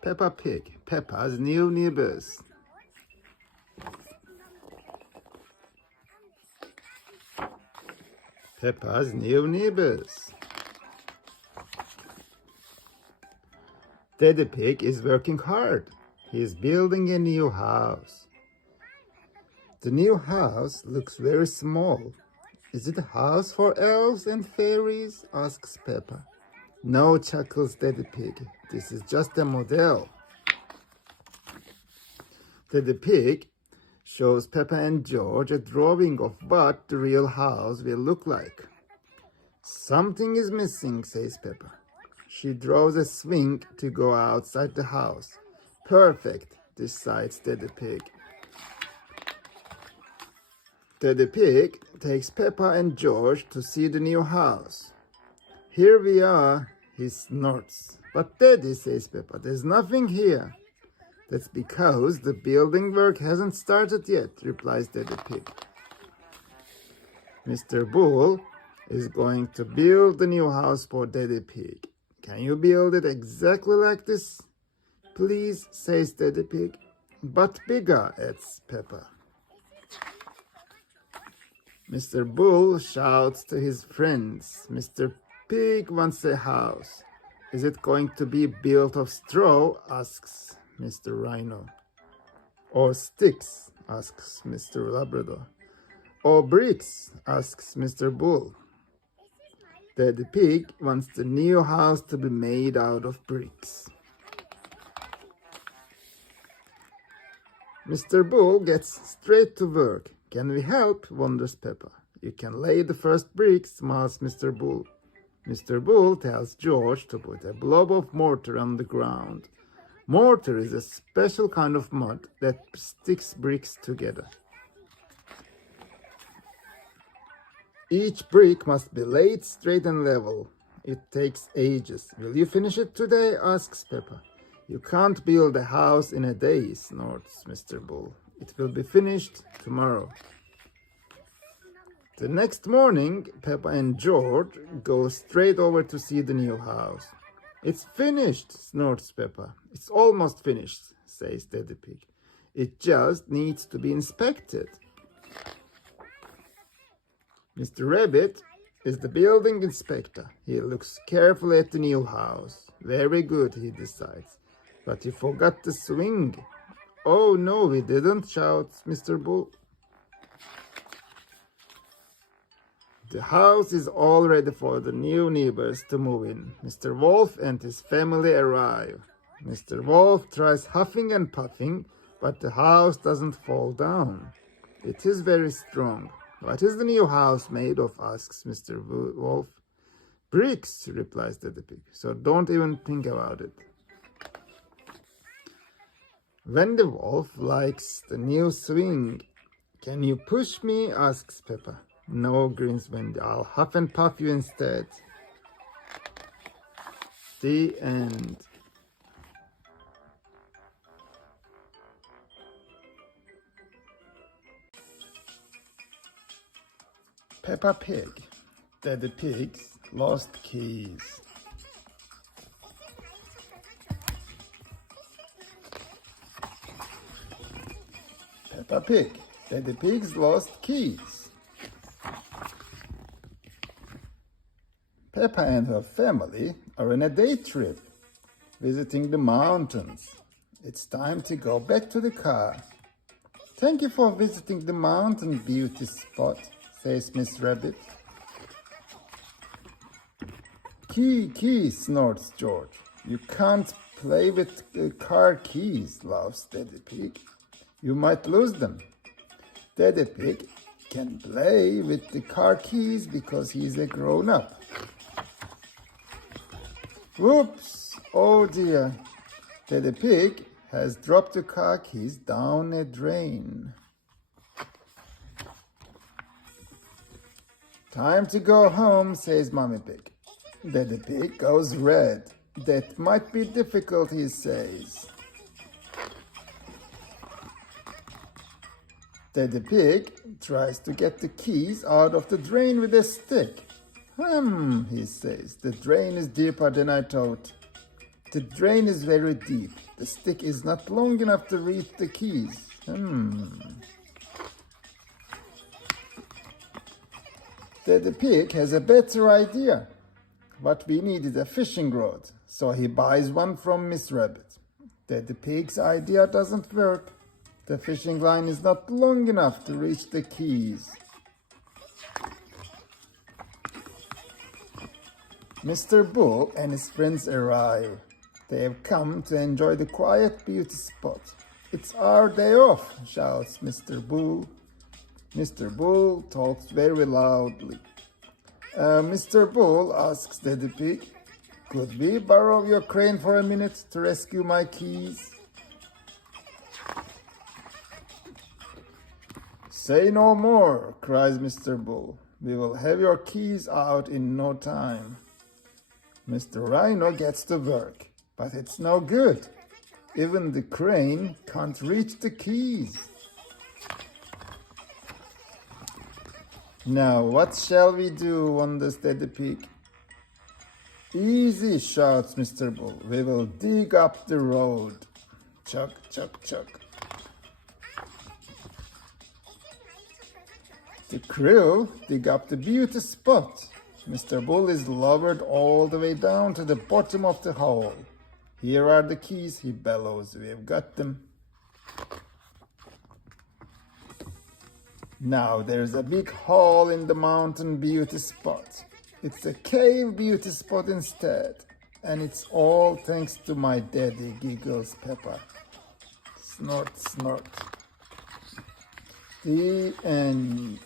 Peppa Pig, Peppa's new neighbors. Peppa's new neighbors. Daddy Pig is working hard. He is building a new house. The new house looks very small. Is it a house for elves and fairies? Asks Peppa. No, chuckles Daddy Pig. This is just a model. Daddy Pig shows Peppa and George a drawing of what the real house will look like. Something is missing, says Peppa. She draws a swing to go outside the house. Perfect, decides Daddy Pig. Daddy Pig takes Peppa and George to see the new house. Here we are, he snorts. But Daddy, says Peppa, there's nothing here. That's because the building work hasn't started yet, replies Daddy Pig. Mr. Bull is going to build the new house for Daddy Pig. Can you build it exactly like this, please, says Daddy Pig. But bigger, adds Peppa. Mr. Bull shouts to his friends. Mr. Pig wants a house. Is it going to be built of straw? Asks Mr. Rhino. Or sticks? Asks Mr. Labrador. Or bricks? Asks Mr. Bull. Daddy Pig wants the new house to be made out of bricks. Mr. Bull gets straight to work. Can we help? Wonders Peppa. You can lay the first bricks, smiles Mr. Bull. Mr. Bull tells George to put a blob of mortar on the ground. Mortar is a special kind of mud that sticks bricks together. Each brick must be laid straight and level. It takes ages. Will you finish it today? Asks Peppa. You can't build a house in a day, snorts Mr. Bull. It will be finished tomorrow. The next morning, Peppa and George go straight over to see the new house. It's finished, snorts Peppa. It's almost finished, says Daddy Pig. It just needs to be inspected. Mr. Rabbit is the building inspector. He looks carefully at the new house. Very good, he decides. But you forgot the swing. Oh no, we didn't, shouts Mr. Bull. The house is all ready for the new neighbors to move in. Mr. Wolf and his family arrive. Mr. Wolf tries huffing and puffing, but the house doesn't fall down. It is very strong. What is the new house made of? Asks Mr. Wolf. Bricks, replies Daddy Pig, so don't even think about it. Wendy Wolf likes the new swing. Can you push me? Asks Peppa. No, grins Wendy. I'll huff and puff you instead. The end. Peppa Pig. Daddy Pig's lost keys. Peppa Pig. Daddy Pig's lost keys. Peppa and her family are on a day trip, visiting the mountains. It's time to go back to the car. Thank you for visiting the mountain beauty spot, says Miss Rabbit. Key, snorts George. You can't play with car keys, laughs Daddy Pig. You might lose them. Daddy Pig can play with the car keys because he's a grown-up. Whoops! Oh dear. Daddy Pig has dropped the car keys down a drain. Time to go home, says Mommy Pig. Daddy Pig goes red. That might be difficult, he says. Daddy Pig tries to get the keys out of the drain with a stick. He says, the drain is deeper than I thought. The drain is very deep. The stick is not long enough to reach the keys. Daddy Pig has a better idea. What we need is a fishing rod, so he buys one from Miss Rabbit. Daddy Pig's idea doesn't work. The fishing line is not long enough to reach the keys. Mr. Bull and his friends arrive. They have come to enjoy the quiet beauty spot. It's our day off, shouts Mr. Bull. Mr. Bull talks very loudly. Mr. Bull asks Daddy Pig, could we borrow your crane for a minute to rescue my keys? Say no more, cries Mr. Bull. We will have your keys out in no time. Mr. Rhino gets to work, but it's no good. Even the crane can't reach the keys. Now, what shall we do? Wonders Daddy Pig. Easy, shouts Mr. Bull. We will dig up the road. Chug, chug, chug. The crew dig up the beauty spot. Mr. Bull is lowered all the way down to the bottom of the hole. Here are the keys, he bellows. We have got them. Now there's a big hole in the mountain beauty spot. It's a cave beauty spot instead. And it's all thanks to my daddy, giggles Peppa. Snort, snort. The end.